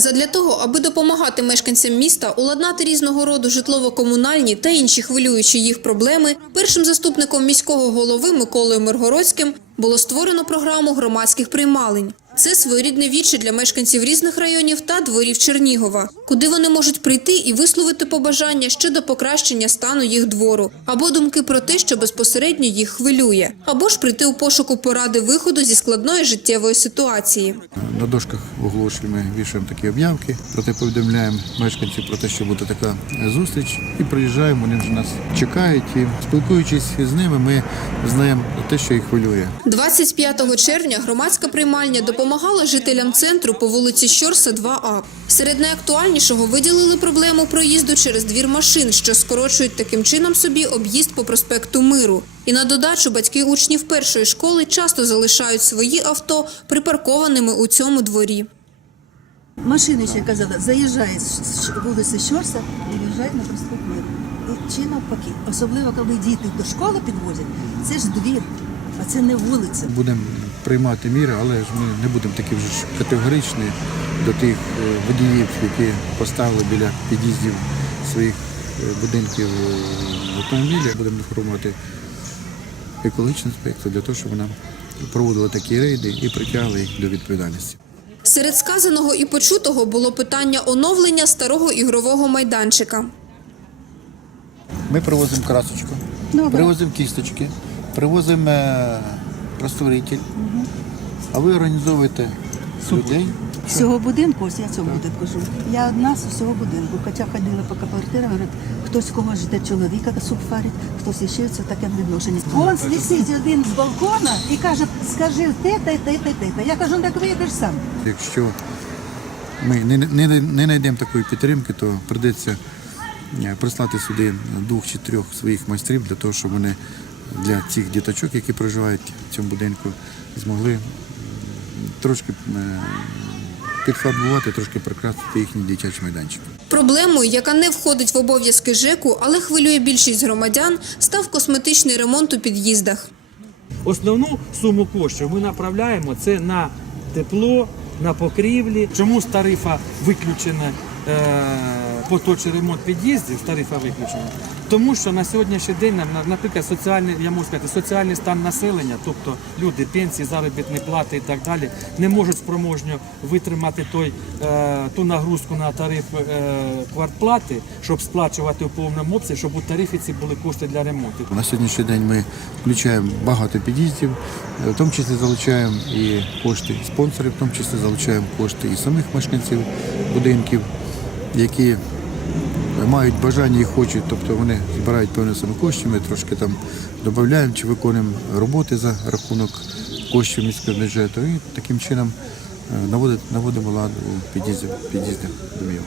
Задля того, аби допомагати мешканцям міста уладнати різного роду житлово-комунальні та інші хвилюючі їх проблеми, першим заступником міського голови Миколою Миргородським було створено програму громадських приймалень. Це своєрідне віче для мешканців різних районів та дворів Чернігова, куди вони можуть прийти і висловити побажання щодо покращення стану їх двору, або думки про те, що безпосередньо їх хвилює, або ж прийти у пошуку поради виходу зі складної життєвої ситуації. На дошках оголошуємо, ми вішаємо такі об'явки, проте повідомляємо мешканців про те, що буде така зустріч, і приїжджаємо, вони вже нас чекають. І спілкуючись з ними, ми знаємо те, що їх хвилює. 25 червня громадська приймальня допомагала жителям центру по вулиці Щорса 2А. Серед найактуальнішого виділили проблему проїзду через двір машин, що скорочують таким чином собі об'їзд по проспекту Миру. І на додачу батьки учнів першої школи часто залишають свої авто припаркованими у цьому дворі. Машини ще казали, заїжджають з вулиці Щорса і виїжджають на проспект Миру. І Чи навпаки, особливо коли діти до школи підвозять, це ж двір, а це не вулиця. Будемо приймати міри, але ж ми не будемо такі вже ж категоричні до тих е, водіїв, які поставили біля під'їздів своїх е, будинків е, автомобілі. Будемо інформувати екологічну інспекцію для того, щоб вона проводила такі рейди і притягли їх до відповідальності. Серед сказаного і почутого було питання оновлення старого ігрового майданчика. Ми привозимо красочку, привозимо кісточки, привозимо е, розтворитель, а ви організовуєте людей. З цього будинку, ось я цього будинку живу. Я одна з усього будинку. Хоча ходила по квартирам, говорить, хтось когось жде чоловіка суп варить, хтось іще це таке відношення. Он висить один з балкона і каже, скажи те, те, те, те, те. те. Я кажу, «Ну, так виїдеш сам. Якщо ми не, не, не знайдемо такої підтримки, то прийдеться е, прислати сюди двох чи трьох своїх майстрів для того, щоб вони для цих діточок, які проживають в цьому будинку, змогли трошки е, підфарбувати, трошки прикрасити їхній дитячий майданчик. Проблемою, яка не входить в обов'язки ЖЕКу, але хвилює більшість громадян, став косметичний ремонт у під'їздах. Основну суму коштів ми направляємо це на тепло, на покрівлі. Чому з тарифа виключено е, поточний ремонт під'їздів, тарифа виключено? Тому що на сьогоднішній день, на- на- наприклад, соціальний, я можу сказати, соціальний стан населення, тобто люди, пенсії, заробітні плати і так далі, не можуть спроможньо витримати той, е, ту нагрузку на тариф е, квартплати, щоб сплачувати у повному обсязі, щоб у тарифі ці були кошти для ремонту. На сьогоднішній день ми включаємо багато під'їздів, е, в тому числі залучаємо і кошти спонсорів, в тому числі залучаємо кошти і самих мешканців будинків, які мають бажання і хочуть, тобто вони збирають певні саме кошти, ми трошки там додаємо чи виконуємо роботи за рахунок коштів міського бюджету і таким чином е, наводимо лад у під'їзді під'їзді домів.